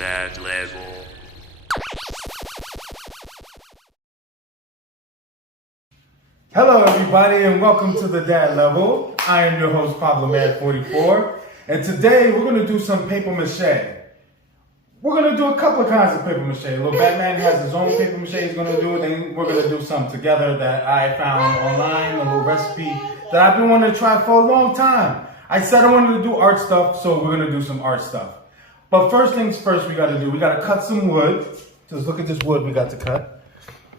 that level. Hello everybody and welcome to the Dad Level. I am your host Pablo Man 44 and today we're going to do some paper mache. We're going to do a couple of kinds of paper mache. Little Batman has his own paper mache he's going to do, and then we're going to do some together that I found online, a little recipe that I've been wanting to try for a long time. I said I wanted to do art stuff, so we're going to do some art stuff. But first things first we got to cut some wood. Just look at this wood we got to cut.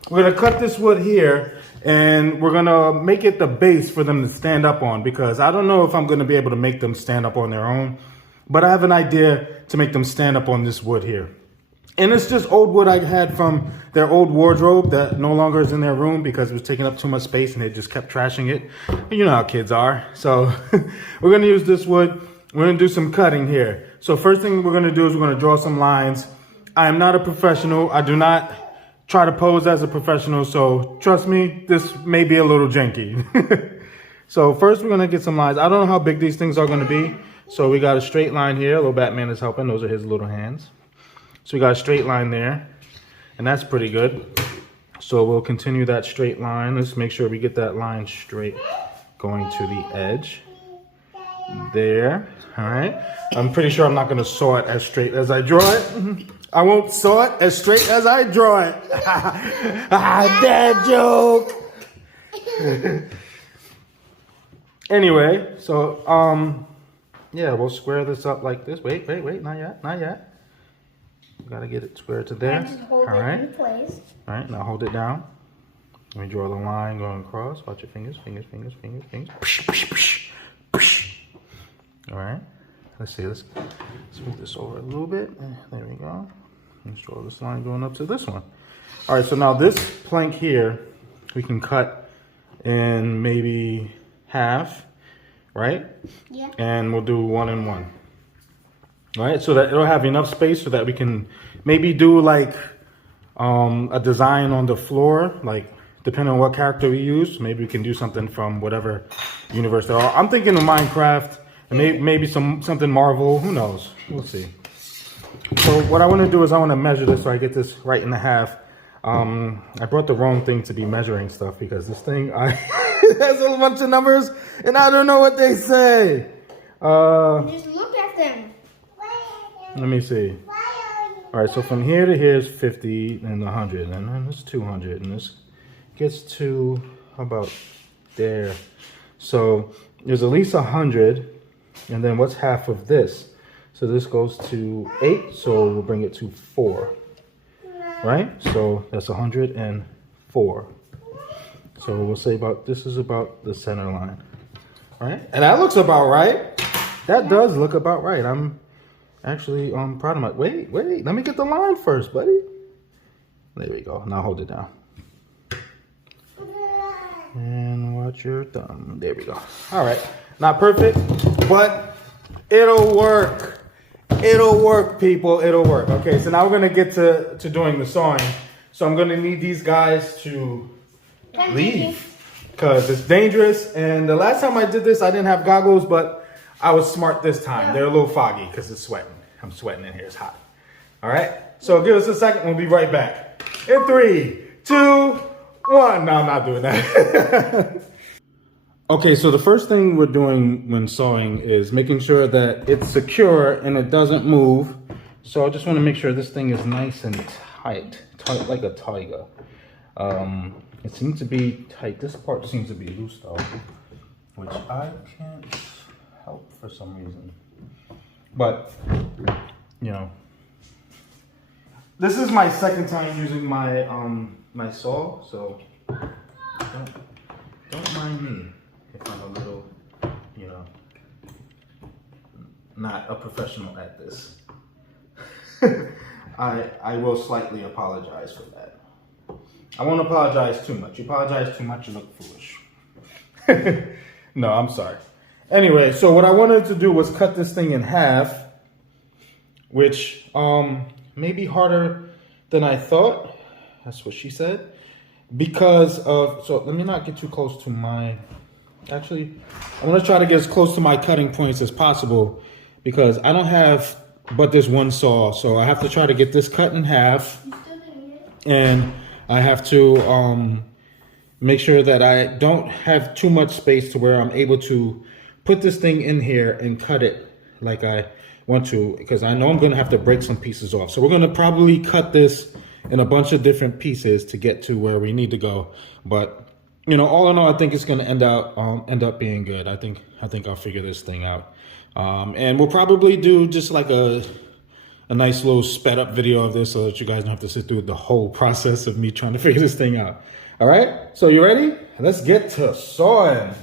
We're going to cut this wood here, and we're going to make it the base for them to stand up on, because I don't know if I'm going to be able to make them stand up on their own, but I have an idea to make them stand up on this wood here. And it's just old wood I had from their old wardrobe that no longer is in their room because it was taking up too much space and they just kept trashing it. You know how kids are. So we're going to use this wood. We're going to do some cutting here. So first thing we're going to do is we're going to draw some lines. I am not a professional. I do not try to pose as a professional. So trust me, this may be a little janky. So first we're going to get some lines. I don't know how big these things are going to be. So we got a straight line here. Little Batman is helping. Those are his little hands. So we got a straight line there, and that's pretty good. So we'll continue that straight line. Let's make sure we get that line straight going to the edge. There. All right. I'm pretty sure I'm not going to saw it as straight as I draw it. I won't saw it as straight as I draw it. Dad joke. Anyway, so yeah, we'll square this up like this. Wait, not yet. We gotta get it square to there. All right. All right, now hold it down. Let me draw the line going across. Watch your fingers. All right. Let's see. Let's move this over a little bit. There we go. Let's draw this line going up to this one. All right. So now this plank here, we can cut in maybe half, right? Yeah. And we'll do 1 and 1. All right, so that it'll have enough space so that we can maybe do like a design on the floor, like depending on what character we use. Maybe we can do something from whatever universe there are. I'm thinking of Minecraft and maybe something Marvel. Who knows? We'll see. So what I want to do is I want to measure this so I get this right in the half. I brought the wrong thing to be measuring stuff because this thing it has a bunch of numbers and I don't know what they say. Just look at them. Let me see. All right, so from here to here is 50 and 100, and then it's 200, and this gets to about there. So there's at least 100, and then what's half of this? So this goes to 8, so we'll bring it to 4, right? So that's 104. So we'll say this is about the center line, all right? And that looks about right. That does look about right. I'm actually proud of my, wait, let me get the line first, buddy. There we go. Now hold it down. And watch your thumb. There we go. All right. Not perfect, but it'll work. It'll work, people. It'll work. Okay, so now we're going to get to doing the sawing. So I'm going to need these guys to leave because it's dangerous. And the last time I did this, I didn't have goggles, but I was smart this time. They're a little foggy because it's sweating. I'm sweating in here. It's hot. All right. So give us a second. We'll be right back. In 3, 2, 1. No, I'm not doing that. Okay. So the first thing we're doing when sawing is making sure that it's secure and it doesn't move. So I just want to make sure this thing is nice and tight like a tiger. It seems to be tight. This part seems to be loose though, which I can't help for some reason. But you know, this is my second time using my my saw, so don't mind me if I'm a little, you know, not a professional at this. I will slightly apologize for that. I won't apologize too much. You apologize too much, you look foolish. No, I'm sorry. Anyway, so what I wanted to do was cut this thing in half, which may be harder than I thought. That's what she said. Because of, so let me not get too close to my, actually, I'm going to try to get as close to my cutting points as possible because I don't have but there's one saw. So I have to try to get this cut in half. And I have to make sure that I don't have too much space to where I'm able to put this thing in here and cut it like I want to, because I know I'm going to have to break some pieces off. So we're going to probably cut this in a bunch of different pieces to get to where we need to go. But you know, all in all, I think it's going to end up being good. I think I'll figure this thing out. And we'll probably do just like a nice little sped up video of this so that you guys don't have to sit through the whole process of me trying to figure this thing out. All right, so you ready? Let's get to sawing.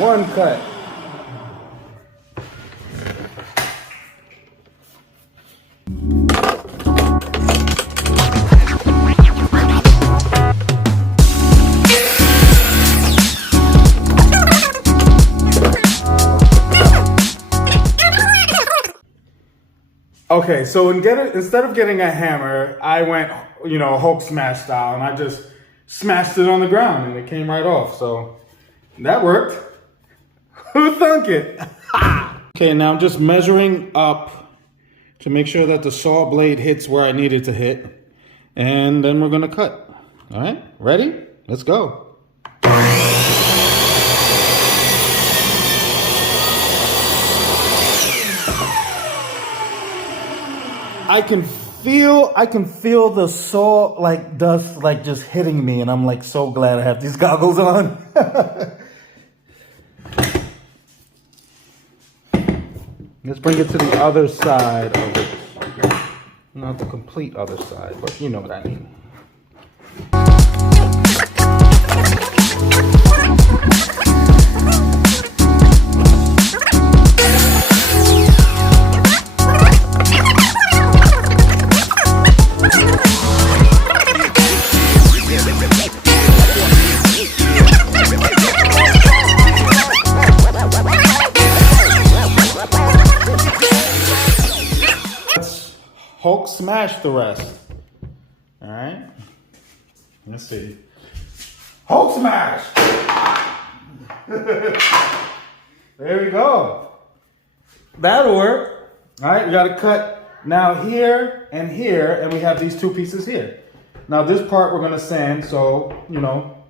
One cut. Okay, so instead of getting a hammer, I went, you know, Hulk smash style, and I just smashed it on the ground, and it came right off. So that worked. Who thunk it? Okay, now I'm just measuring up to make sure that the saw blade hits where I need it to hit, and then we're gonna cut. All right, ready? Let's go. I can feel the saw like dust like just hitting me, and I'm like so glad I have these goggles on. Let's bring it to the other side of it. Not the complete other side, but you know what I mean. Hulk smash the rest. All right. Let's see. Hulk smash. There we go. That'll work. All right. We got to cut now here, and we have these two pieces here. Now this part we're gonna sand, so you know,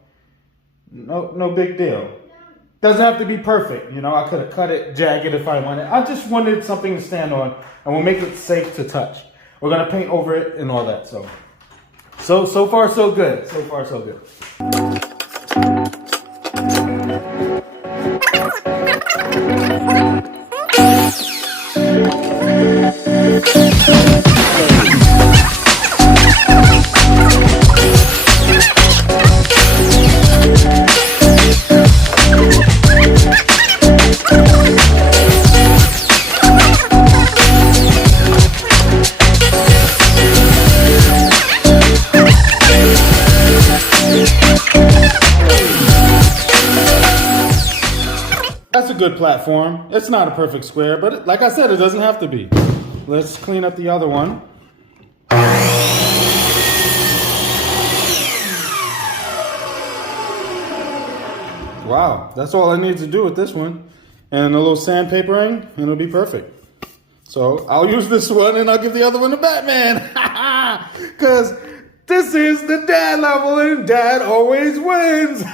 no big deal. Doesn't have to be perfect. You know, I could have cut it jagged if I wanted. I just wanted something to stand on, and we'll make it safe to touch. We're gonna paint over it and all that. So far so good. So far so good. That's a good platform. It's not a perfect square, but like I said, it doesn't have to be. Let's clean up the other one. Wow, that's all I need to do with this one. And a little sandpapering, and it'll be perfect. So I'll use this one, and I'll give the other one to Batman. Because this is the dad level, and dad always wins.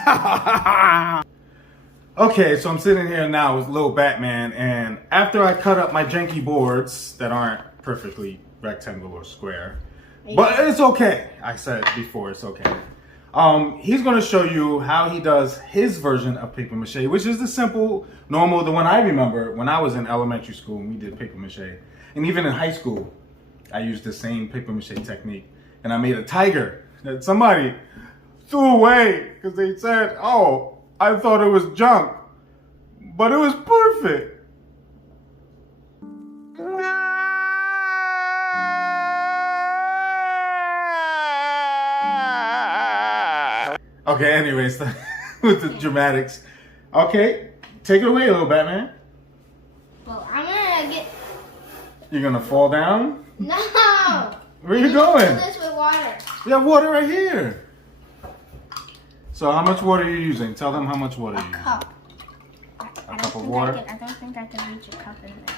Okay, so I'm sitting here now with little Batman, and after I cut up my janky boards that aren't perfectly rectangle or square, but it's okay. I said before, it's okay. He's gonna show you how he does his version of paper mache, which is the simple, normal, the one I remember when I was in elementary school and we did paper mache. And even in high school, I used the same paper mache technique, and I made a tiger that somebody threw away because they said, oh, I thought it was junk, but it was perfect. Okay, anyways, with the dramatics. Okay, take it away, little Batman. Well, I'm gonna get You're gonna fall down? No. Where are you going? Fill this with water. We have water right here. So how much water are you using? Tell them how much water you're using. Cup. A cup of water? I don't think I can reach a cup in there.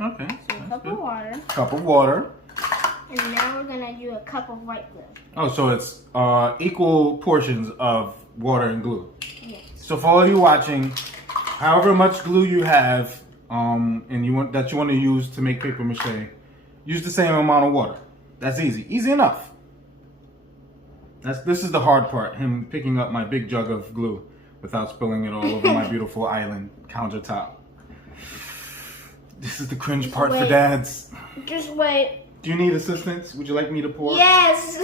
Okay. So a cup of water. Cup of water. And now we're gonna do a cup of white glue. Oh, so it's equal portions of water and glue. Yes. So for all you watching, however much glue you have, and you want to use to make paper mache, use the same amount of water. That's easy. Easy enough. This is the hard part, him picking up my big jug of glue without spilling it all over my beautiful island countertop. This is the cringe part for dads. Just wait. Do you need assistance? Would you like me to pour? Yes.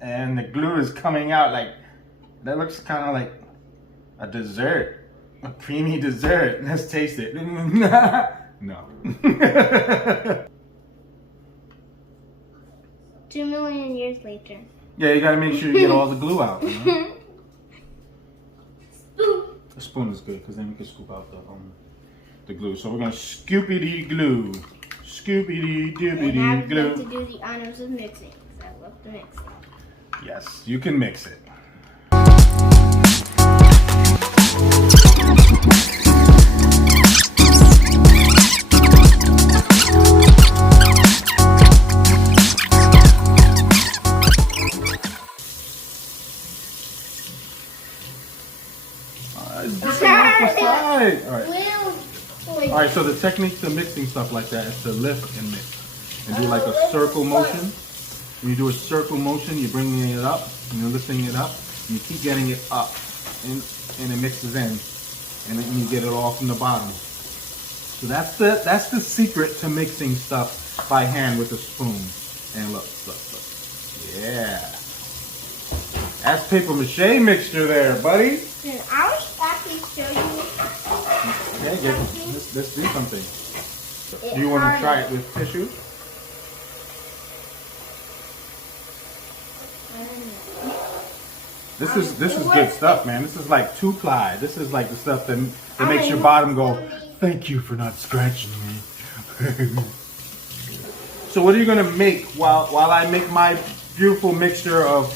And the glue is coming out like, that looks kind of like a dessert. A creamy dessert. Let's taste it. No. 2 million years later. Yeah, you gotta make sure you get all the glue out. You know? A spoon is good because then you can scoop out the glue. So we're gonna scoopity glue. Scoopity And doobity I'm glue. going to do the honors of mixing. So I love to mix. Yes, you can mix it. All right, so the technique to mixing stuff like that is to lift and mix. And do like a circle motion. When you do a circle motion, you're bringing it up, and you're lifting it up, and you keep getting it up, and it mixes in, and then you get it all from the bottom. So that's the secret to mixing stuff by hand with a spoon. And look. Yeah. That's paper mache mixture there, buddy. And I'll actually show you. Okay, let's do something. Do you want to try it with tissue? This is good stuff, man. This is like 2-ply. This is like the stuff that makes your bottom go, thank you for not scratching me. So what are you gonna make while I make my beautiful mixture of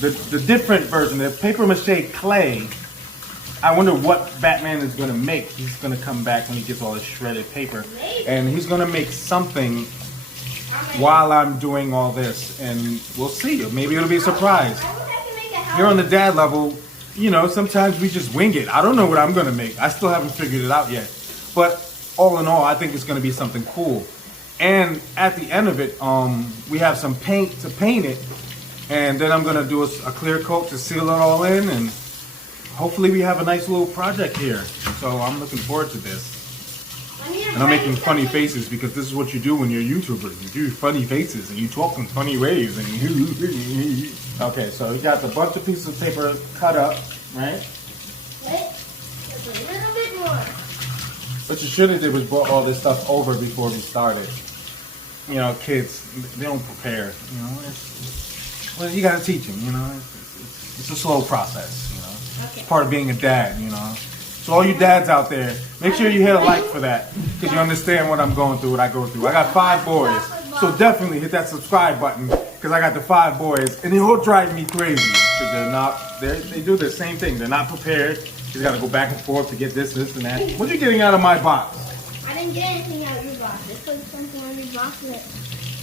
the different version, the paper mache clay? I wonder what Batman is gonna make. He's gonna come back when he gets all his shredded paper, and he's gonna make something while I'm doing all this, and we'll see. Maybe it'll be a surprise. Here on the dad level, you know, sometimes we just wing it. I don't know what I'm gonna make. I still haven't figured it out yet. But all in all, I think it's gonna be something cool. And at the end of it, we have some paint to paint it, and then I'm gonna do a clear coat to seal it all in, and hopefully we have a nice little project here. So I'm looking forward to this. And I'm making funny faces because this is what you do when you're a YouTuber. You do funny faces and you talk in funny ways. And okay, so we got a bunch of pieces of paper cut up, right? Wait, just a little bit more. What you should have did was brought all this stuff over before we started. You know, kids, they don't prepare. You know, well, you gotta teach them. You know, it's a slow process. You know, Okay. it's part of being a dad. You know. So all you dads out there, make sure you hit a like for that, because you understand what I'm going through, what I go through. I got 5 boys, so definitely hit that subscribe button, because I got the 5 boys, and they all drive me crazy, because they do the same thing. They're not prepared. You got to go back and forth to get this, and that. What are you getting out of my box? I didn't get anything out of your box. Just put something on your box.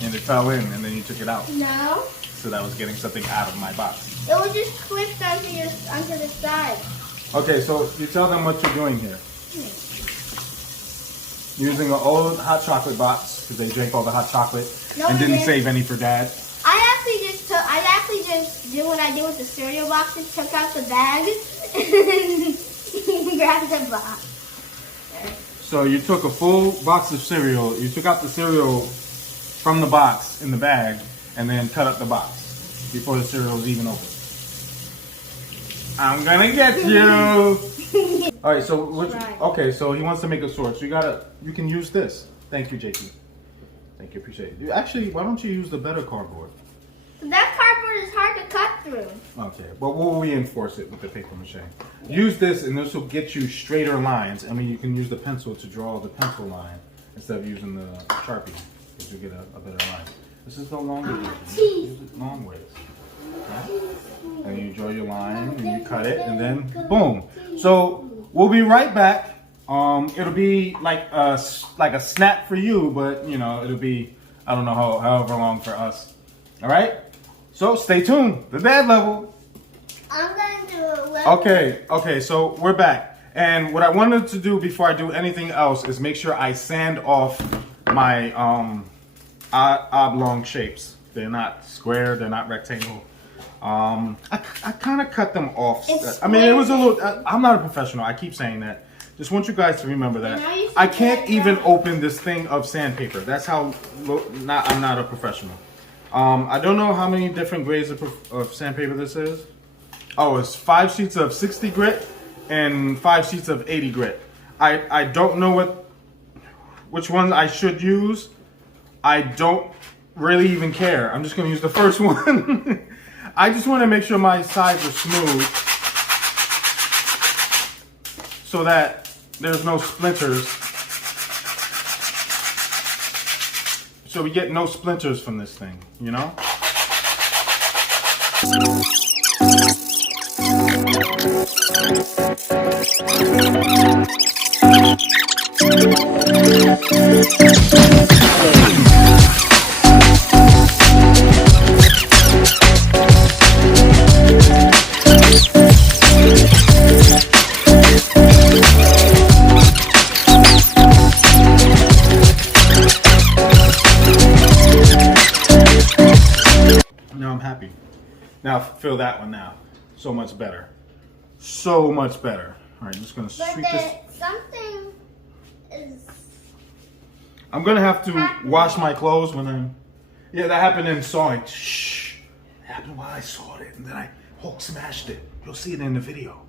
And it fell in, and then you took it out. No. So that was getting something out of my box. It was just clipped onto the side. Okay, so you tell them what you're doing here. Using an old hot chocolate box, because they drank all the hot chocolate and didn't save any for Dad. I actually just did what I did with the cereal boxes, took out the bag, and grabbed the box. So you took a full box of cereal, you took out the cereal from the box in the bag, and then cut up the box before the cereal was even open. I'm gonna get you. All right, so okay, so he wants to make a sword. So you can use this. Thank you, JT. Thank you, appreciate it. Actually, why don't you use the better cardboard? That through. Okay, but we'll reinforce it with the paper mache. Use this, and this will get you straighter lines. I mean, you can use the pencil to draw the pencil line instead of using the Sharpie, because you get a better line. This is the longer version. Use it long ways. Okay? And you draw your line, and you cut it, and then boom. So we'll be right back. It'll be like a snap for you, but you know, it'll be, I don't know, however long for us. All right? So stay tuned. The dad level. I'm going to do a level. Okay, so we're back. And what I wanted to do before I do anything else is make sure I sand off my oblong shapes. They're not square, they're not rectangle. I kind of cut them off. I mean, it was a little, I'm not a professional. I keep saying that. Just want you guys to remember that. I can't even open this thing of sandpaper. That's how I'm not a professional. I don't know how many different grades of sandpaper this is. Oh, it's 5 sheets of 60 grit and 5 sheets of 80 grit. I don't know which one I should use. I don't really even care. I'm just going to use the first one. I just want to make sure my sides are smooth so that there's no splinters. So we get no splinters from this thing, you know? Now I'm happy. Now feel that one now. So much better. So much better. All right, I'm just gonna sweep this. Something is. I'm gonna have to wash my clothes when I'm. Yeah, that happened in sawing. Shh. It happened while I sawed it, and then I Hulk smashed it. You'll see it in the video.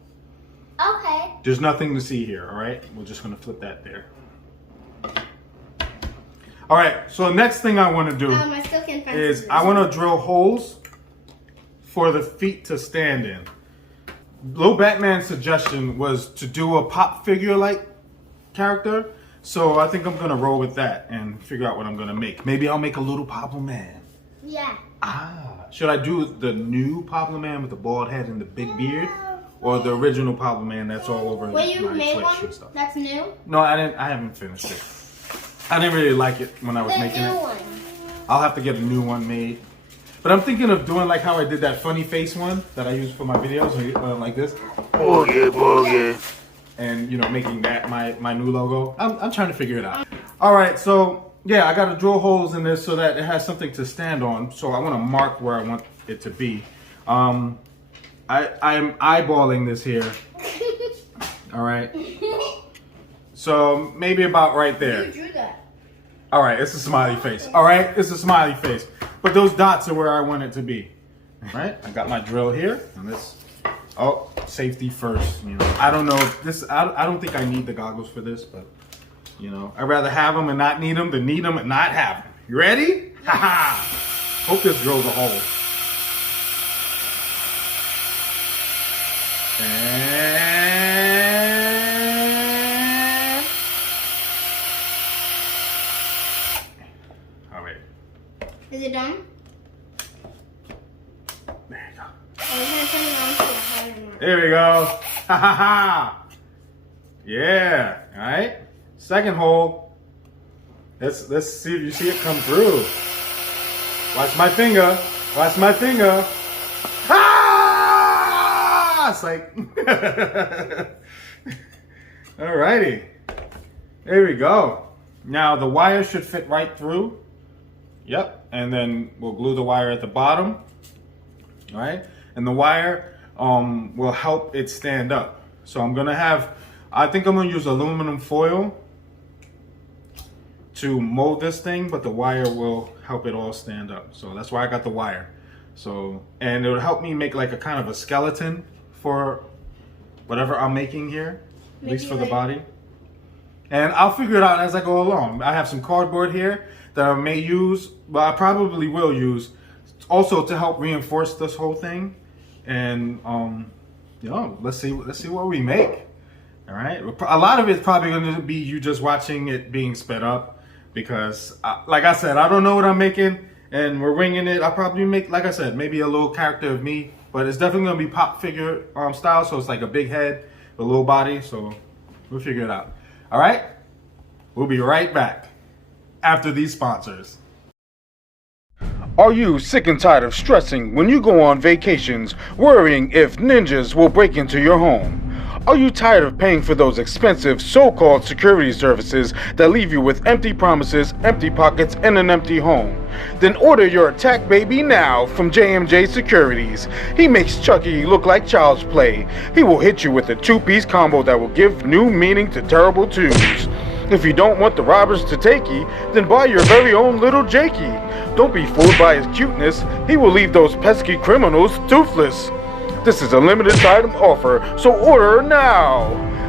Okay. There's nothing to see here. All right, we're just gonna flip that there. All right. So the next thing I want to do I still can't find is scissors. I want to drill holes for the feet to stand in. Little Batman's suggestion was to do a pop figure like character. So I think I'm going to roll with that and figure out what I'm going to make. Maybe I'll make a little Pablo Man. Yeah. Should I do the new Pablo Man with the bald head and the big beard? Or the original Pablo Man that's all over Well, you my made Twitch one? and stuff? That's new? No, I haven't finished it. I didn't really like it when I was making it. One. I'll have to get a new one made. But I'm thinking of doing like how I did that funny face one that I use for my videos, like this. Boogie, boogie. And, you know, making that my new logo. I'm trying to figure it out. All right, so, yeah, I got to drill holes in this so that it has something to stand on. So I want to mark where I want it to be. I'm eyeballing this here. All right. So maybe about right there. You drew that. All right, it's a smiley face. All right, it's a smiley face. But those dots are where I want it to be. All right, I got my drill here. And this, oh, safety first. You know, I don't know if this, I don't think I need the goggles for this, but, you know, I'd rather have them and not need them than need them and not have them. You ready? Ha ha. Hope this drills a hole. And all right. Is it done? There you go. Oh, we're gonna turn it on to the higher one. There we go. Ha ha ha. Yeah. All right. Second hole. Let's see if you see it come through. Watch my finger. Watch my finger. Ah! It's like. Alrighty. There we go. Now the wire should fit right through. Yep. And then we'll glue the wire at the bottom. All right. And the wire will help it stand up. So I'm gonna have. I think I'm gonna use aluminum foil to mold this thing, but the wire will help it all stand up. So that's why I got the wire. So, and it'll help me make like a kind of a skeleton for whatever I'm making here, at least for the body. And I'll figure it out as I go along. I have some cardboard here that I may use, but I probably will use also to help reinforce this whole thing. and let's see what we make. All right, a lot of it's probably going to be you just watching it being sped up because, like I said, I don't know what I'm making, and we're winging it. I'll probably make, like I said, maybe a little character of me, but it's definitely going to be pop figure style. So it's like a big head, a little body. So we'll figure it out. All right, we'll be right back after these sponsors. Are you sick and tired of stressing when you go on vacations, worrying if ninjas will break into your home? Are you tired of paying for those expensive so-called security services that leave you with empty promises, empty pockets, and an empty home? Then order your attack baby now from JMJ Securities. He makes Chucky look like child's play. He will hit you with a two-piece combo that will give new meaning to terrible twos. If you don't want the robbers to take ye, then buy your very own little Jakey. Don't be fooled by his cuteness. He will leave those pesky criminals toothless. This is a limited time offer, so order now.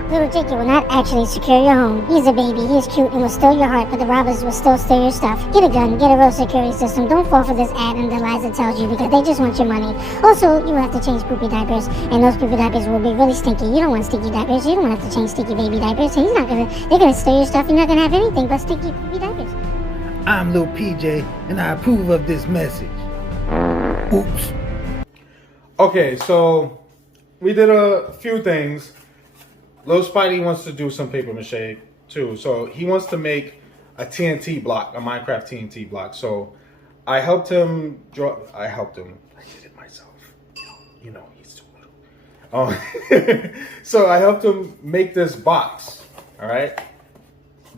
Little Jakey will not actually secure your home. He's a baby, he's cute, and will steal your heart, but the robbers will still steal your stuff. Get a gun, get a real security system. Don't fall for this ad and the lies it tells you because they just want your money. Also, you will have to change poopy diapers, and those poopy diapers will be really stinky. You don't want sticky diapers. You don't have to change sticky baby diapers. They're gonna steal your stuff. You're not gonna have anything but sticky poopy diapers. I'm Lil PJ, and I approve of this message. Oops. Okay, so we did a few things. Lil Spidey wants to do some paper mache too. So he wants to make a TNT block, a Minecraft TNT block. So I helped him draw. I did it myself. You know, he's too little. So I helped him make this box. All right.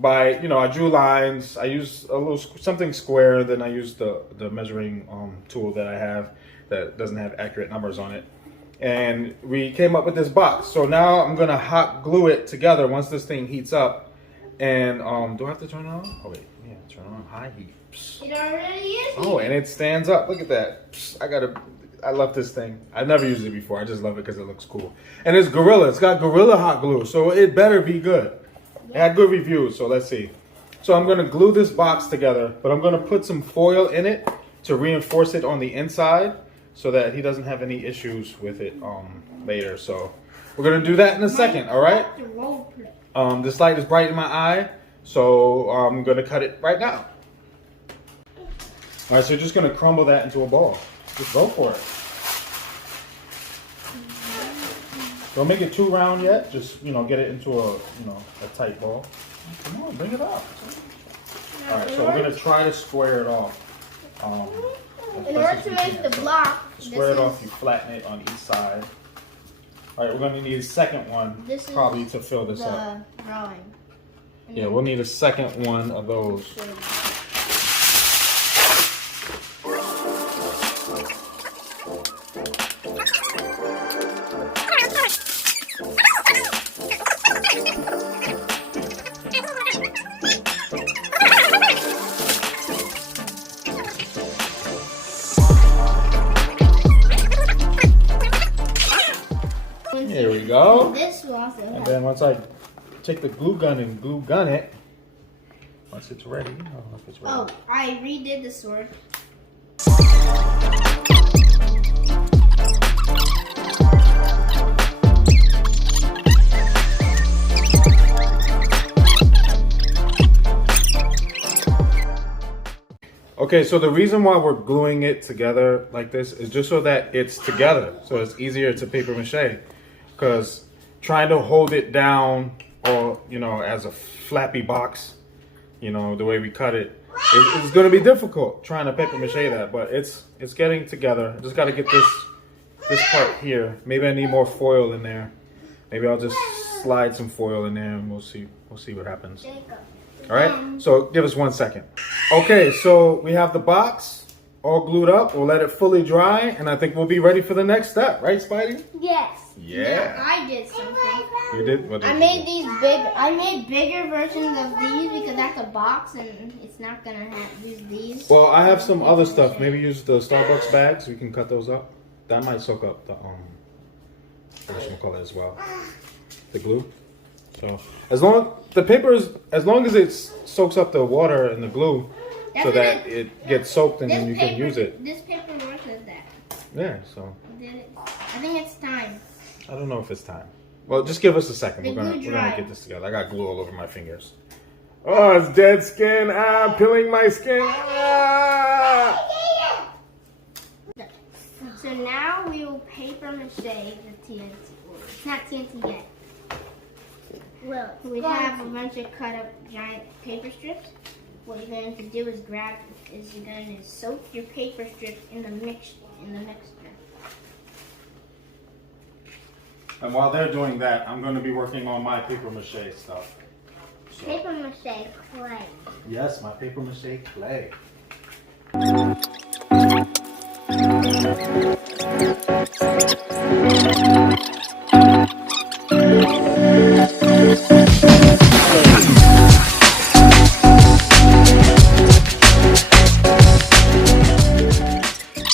I drew lines. I used a little something square. Then I used the measuring tool that I have that doesn't have accurate numbers on it. And we came up with this box. So now I'm gonna hot glue it together once this thing heats up. And do I have to turn it on? Oh wait, yeah, turn on high heat. Psst. It already is. Oh, and it stands up. Look at that. Psst. I love this thing. I've never used it before. I just love it because it looks cool. And it's Gorilla. It's got Gorilla hot glue, so it better be good. It had good reviews, so let's see. So I'm gonna glue this box together, but I'm gonna put some foil in it to reinforce it on the inside, so that he doesn't have any issues with it later. So we're gonna do that in a second, all right? This light is bright in my eye, so I'm gonna cut it right now. All right, so you're just gonna crumble that into a ball. Just go for it. Don't make it too round yet. Just get it into a tight ball. Come on, bring it up. All right, so we're gonna try to square it off. In order to make the block, square it off, you flatten it on each side. All right, we're going to need a second one probably to fill this up. Drawing. Yeah, we'll need a second one of those. There we go. And then once I take the glue gun and glue gun it, once it's ready, I don't know if it's ready. Oh, I redid the sword. Okay, so the reason why we're gluing it together like this is just so that it's together, so it's easier to paper mache. Because trying to hold it down, or as a flappy box, the way we cut it, it's going to be difficult trying to paper mache that. But it's getting together. I just got to get this part here. Maybe I need more foil in there. Maybe I'll just slide some foil in there, and we'll see what happens. All right, so give us 1 second. Okay, so we have the box all glued up. We'll let it fully dry, and I think we'll be ready for the next step. Right, Spidey? Yes. Yeah. Now, I did something. You did? What did I you made do? these big. I made bigger versions of these because that's a box, and it's not gonna use these. Well, I have some other stuff. Maybe use the Starbucks bags. We can cut those up. That might soak up the whatchamacallit as well. The glue. So as long as it soaks up the water and the glue, so that it gets soaked and then you can use it. This paper works as that. Yeah. So. Did it? I think it's time. I don't know if it's time. Well, just give us a second. The We're gonna glue dry. get this together. I got glue all over my fingers. Oh, it's dead skin. Ah, peeling my skin. Ah! So now we will paper mache the TNT. It's not TNT yet. Well, We have a bunch of cut up giant paper strips. What you're going to do is you're going to soak your paper strips in the mixture. And while they're doing that, I'm going to be working on my paper mache stuff. So, paper mache clay. yes, my paper mache clay.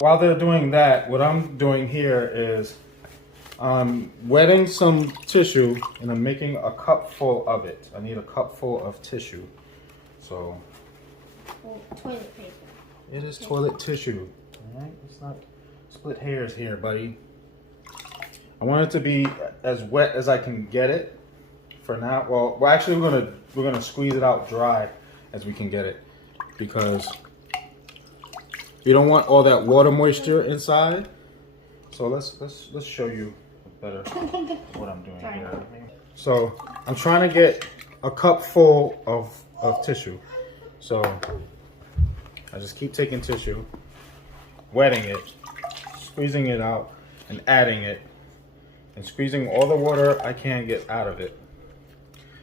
While they're doing that, what I'm doing here is I'm wetting some tissue and I'm making a cup full of it. I need a cup full of tissue. So Toilet paper. it is toilet tissue. All right, let's not split hairs here, buddy. I want it to be as wet as I can get it for now. Well, actually we're gonna squeeze it out dry as we can get it, because you don't want all that water moisture inside. So let's show you better what I'm doing here. So I'm trying to get a cup full of tissue. So I just keep taking tissue, wetting it, squeezing it out, and adding it, and squeezing all the water I can get out of it.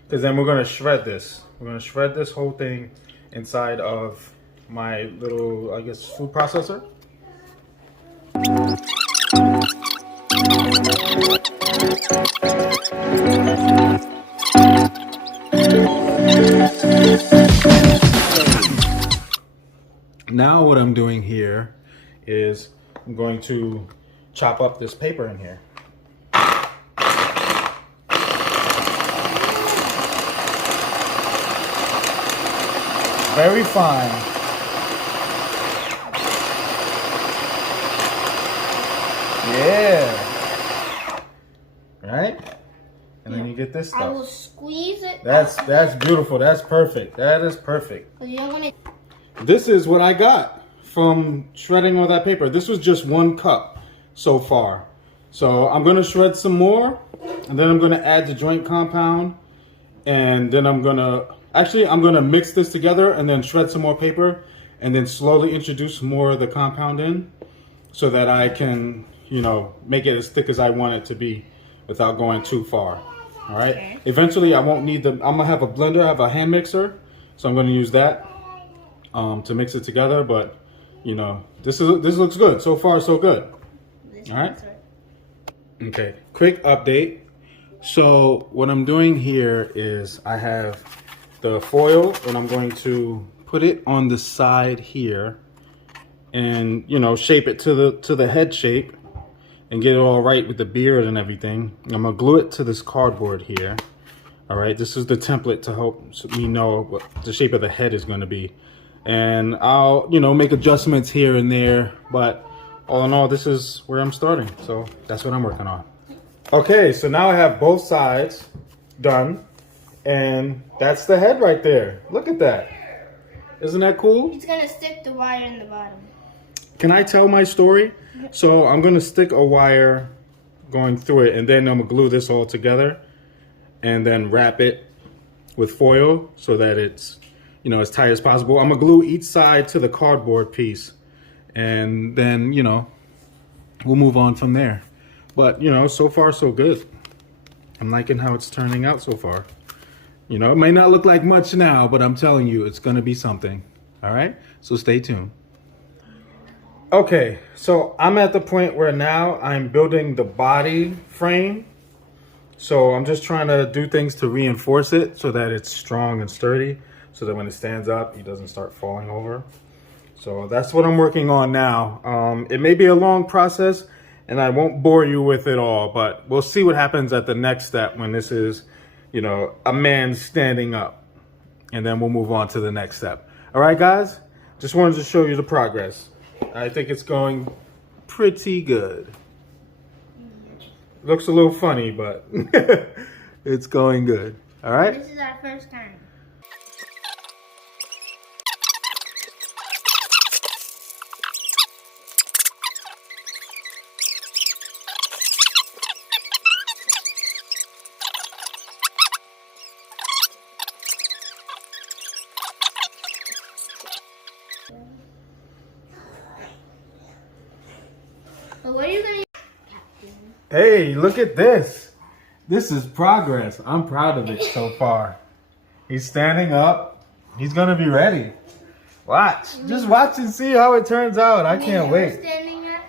Because then we're gonna shred this. We're gonna shred this whole thing inside of my little, I guess, food processor. Now what I'm doing here is I'm going to chop up this paper in here. Very fine. Yeah. Right? And then you get this I will stuff. squeeze it. That's beautiful. That's perfect. That is perfect. You don't want to. This is what I got from shredding all that paper. This was just 1 cup so far. So I'm gonna shred some more, and then I'm gonna add the joint compound, and then I'm gonna mix this together and then shred some more paper, and then slowly introduce more of the compound in, so that I can, you know, make it as thick as I want it to be without going too far. All right. Okay. Eventually, I won't need I'm gonna have a blender. I have a hand mixer, so I'm gonna use that to mix it together. But you know, this looks good so far. So good. All right. Okay. Quick update. So what I'm doing here is I have the foil, and I'm going to put it on the side here, and you know, shape it to the head shape, and get it all right with the beard and everything. I'm gonna glue it to this cardboard here. All right, this is the template to help me know what the shape of the head is gonna be. And I'll, you know, make adjustments here and there, but all in all, this is where I'm starting. So that's what I'm working on. Okay, so now I have both sides done, and that's the head right there. Look at that. Isn't that cool? It's gonna stick the wire in the bottom. Can I tell my story? So I'm gonna stick a wire going through it, and then I'm gonna glue this all together, and then wrap it with foil so that it's, you know, as tight as possible. I'm gonna glue each side to the cardboard piece, and then, you know, we'll move on from there. But, you know, so far so good. I'm liking how it's turning out so far. You know, it may not look like much now, but I'm telling you, it's gonna be something. All right, so stay tuned. Okay, so I'm at the point where now I'm building the body frame. So I'm just trying to do things to reinforce it so that it's strong and sturdy, so that when it stands up, it doesn't start falling over. So that's what I'm working on now. It may be a long process, and I won't bore you with it all, but we'll see what happens at the next step when this is, you know, a man standing up. And then we'll move on to the next step. All right, guys? Just wanted to show you the progress. I think it's going pretty good. Looks a little funny, but it's going good. All right? This is our first time. But what are you gonna Hey, look at this. This is progress. I'm proud of it so far. He's standing up. He's gonna be ready. Watch. Just watch and see how it turns out. I can't wait. standing up?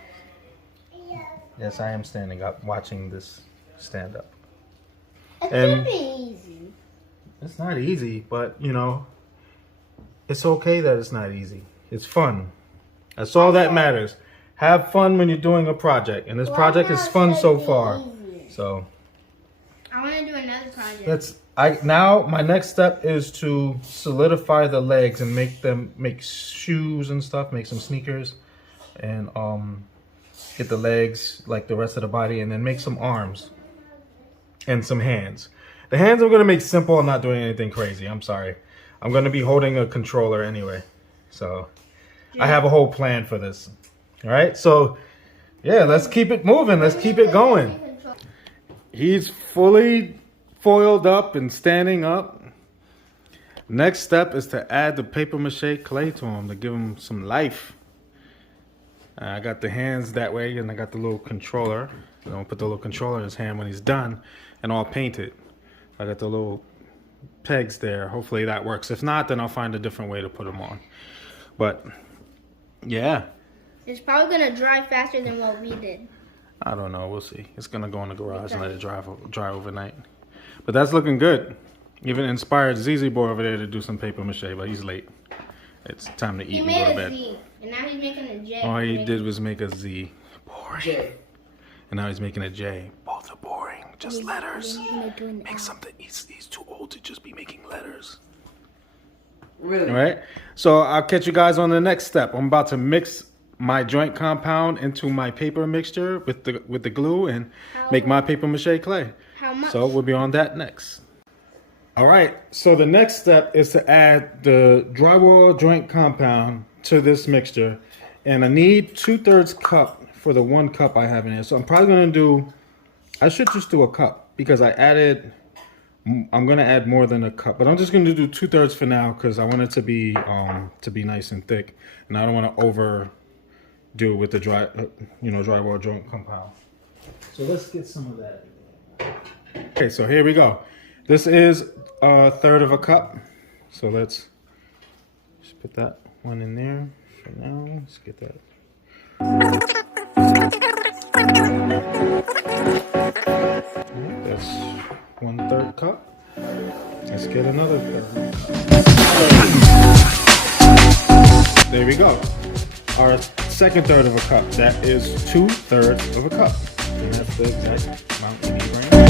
Yes, I am standing up, watching this stand up. It's And- gonna be easy. It's not easy, but you know, it's okay that it's not easy. It's fun. That's all that matters. Have fun when you're doing a project, and this project is fun so far. So I want to do another project. now my next step is to solidify the legs and make shoes and stuff, make some sneakers, and get the legs like the rest of the body, and then make some arms and some hands. The hands I'm gonna make simple. I'm not doing anything crazy. I'm sorry. I'm gonna be holding a controller anyway, so I have a whole plan for this. All right, so yeah, let's keep it moving. Let's keep it going. He's fully foiled up and standing up. Next step is to add the paper mache clay to him to give him some life. I got the hands that way, and I got the little controller. I'm gonna put the little controller in his hand when he's done, and I'll paint it. I got the little pegs there. Hopefully that works. If not, then I'll find a different way to put them on. But yeah. It's probably gonna dry faster than what we did. I don't know. We'll see. It's gonna go in the garage and let it dry overnight. But that's looking good. Even inspired ZZ Boy over there to do some paper mache, but he's late. It's time to eat He and go made to a bed. Z, and now he's making a J. All he did was make a Z. Boring. And now he's making a J. Both are boring. Just letters. Make something. He's too old to just be making letters. Really? All right. So I'll catch you guys on the next step. I'm about to mix my joint compound into my paper mixture with the glue and make my paper mache clay. How much? So we'll be on that next. All right, so the next step is to add the drywall joint compound to this mixture. And I need 2/3 cup for the 1 cup I have in here. So I'm probably gonna I should just do a cup because I'm gonna add more than a cup, but I'm just gonna do 2/3 for now because I want it to be nice and thick. And I don't wanna overdo it with the drywall joint compound. So let's get some of that. Okay, so here we go. This is 1/3 of a cup. So let's just put that one in there for now. Let's get that. That's 1/3 cup. Let's get another 1/3. There we go. Our second 1/3 of a cup. That is 2/3 of a cup. And that's the exact amount we need right now.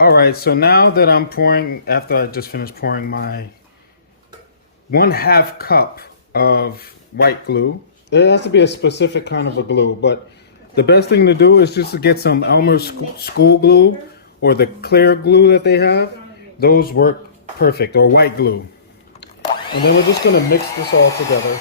Alright, so now that I'm pouring, after I just finished pouring my 1/2 cup of white glue, it has to be a specific kind of a glue, but the best thing to do is just to get some Elmer's school glue or the clear glue that they have. Those work perfect, or white glue. And then we're just going to mix this all together.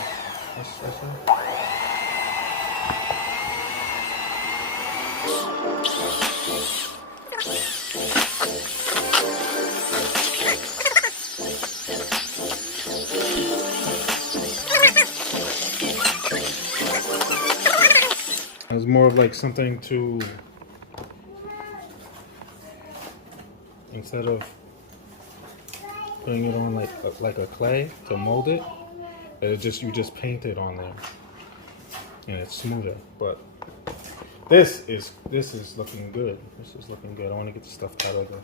It's more of like something to, instead of putting it on like a clay to mold it, you just paint it on there, and it's smoother. But this is looking good. This is looking good. I want to get the stuff out of the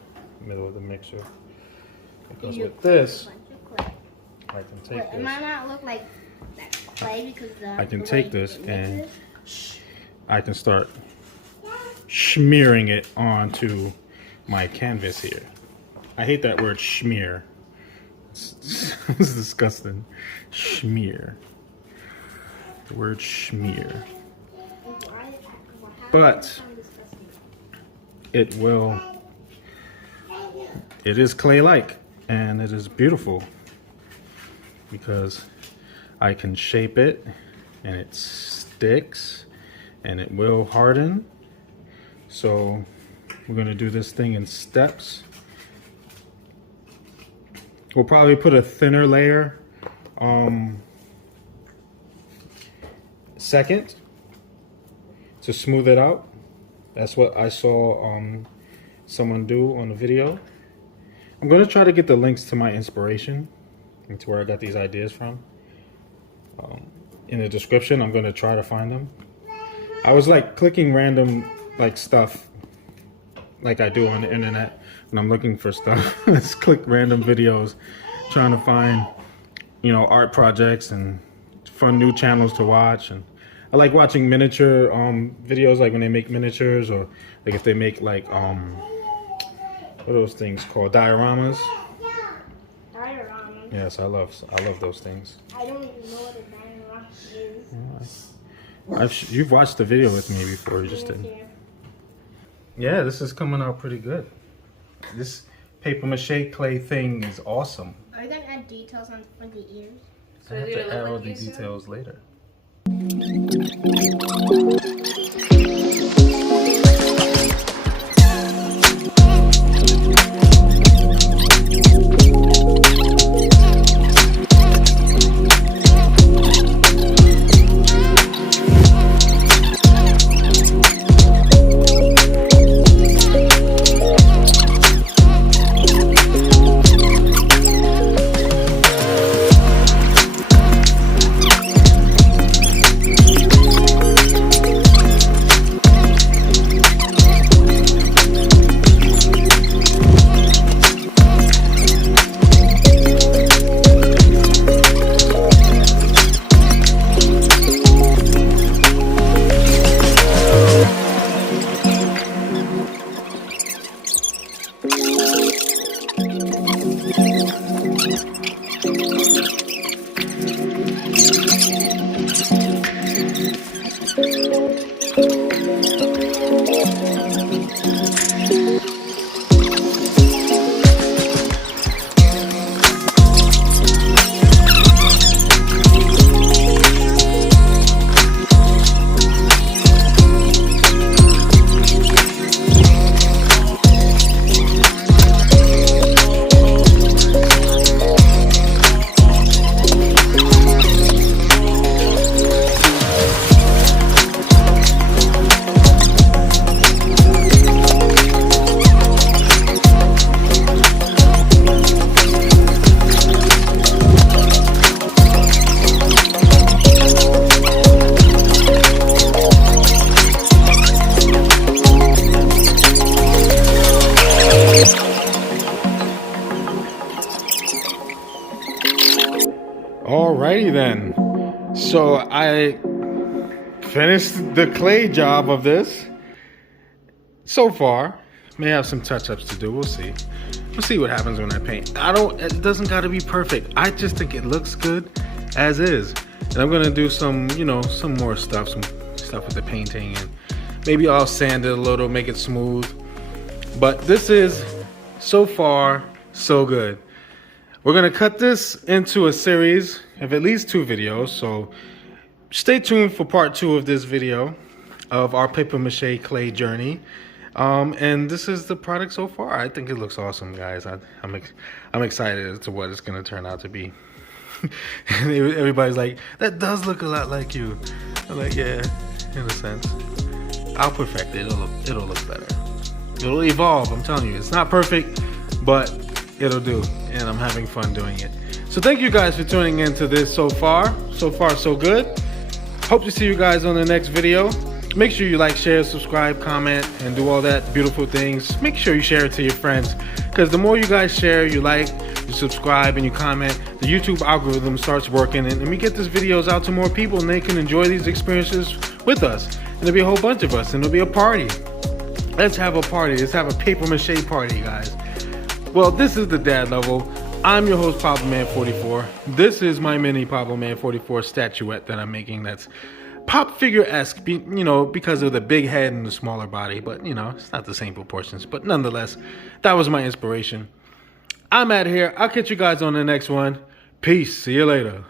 middle of the mixture because with this, I can take It this. might not look like that clay because I can take this and I can start smearing it onto my canvas here. I hate that word smear. It's disgusting. Schmear. The word schmear. But it is clay-like, and it is beautiful because I can shape it and it sticks and it will harden. So we're gonna do this thing in steps. We'll probably put a thinner layer second to smooth it out. That's what I saw someone do on the video. I'm gonna try to get the links to my inspiration and to where I got these ideas from in the description. I'm gonna try to find them. I was like clicking random like stuff like I do on the internet when I'm looking for stuff. Let's click random videos trying to find, you know, art projects and fun new channels to watch. And I like watching miniature videos, like when they make miniatures, or like if they make like what are those things called, dioramas. Diorama. Yes, I love those things. I don't even know what a diorama is. You've watched the video with me before, you just didn't. Yeah, this is coming out pretty good. This paper mache clay thing is awesome. Are you gonna add details on for the ears? I have to add all the details later. Alrighty then. So I finished the clay job of this. So far, may have some touch-ups to do. We'll see. We'll see what happens when I paint. It doesn't gotta be perfect. I just think it looks good as is. And I'm gonna do some, you know, some more stuff, some stuff with the painting, and maybe I'll sand it a little, make it smooth. But this is so far so good. We're gonna cut this into a series of at least 2 videos, so stay tuned for part 2 of this video of our paper mache clay journey. And this is the product so far. I think it looks awesome, guys. I'm excited as to what it's gonna turn out to be. And everybody's like, that does look a lot like you. I'm like, yeah, in a sense. I'll perfect it. It'll look better. It'll evolve. I'm telling you, it's not perfect, but it'll do. And I'm having fun doing it. So thank you guys for tuning into this so far. So far, so good. Hope to see you guys on the next video. Make sure you like, share, subscribe, comment, and do all that beautiful things. Make sure you share it to your friends, because the more you guys share, you like, you subscribe, and you comment, the YouTube algorithm starts working, and we get these videos out to more people, and they can enjoy these experiences with us. And there'll be a whole bunch of us, and there'll be a party. Let's have a party. Let's have a paper mache party, guys. Well, this is the dad level. I'm your host, Pablo Man 44. This is my mini Pablo Man 44 statuette that I'm making that's pop figure-esque, because of the big head and the smaller body. But, it's not the same proportions. But nonetheless, that was my inspiration. I'm out of here. I'll catch you guys on the next one. Peace. See you later.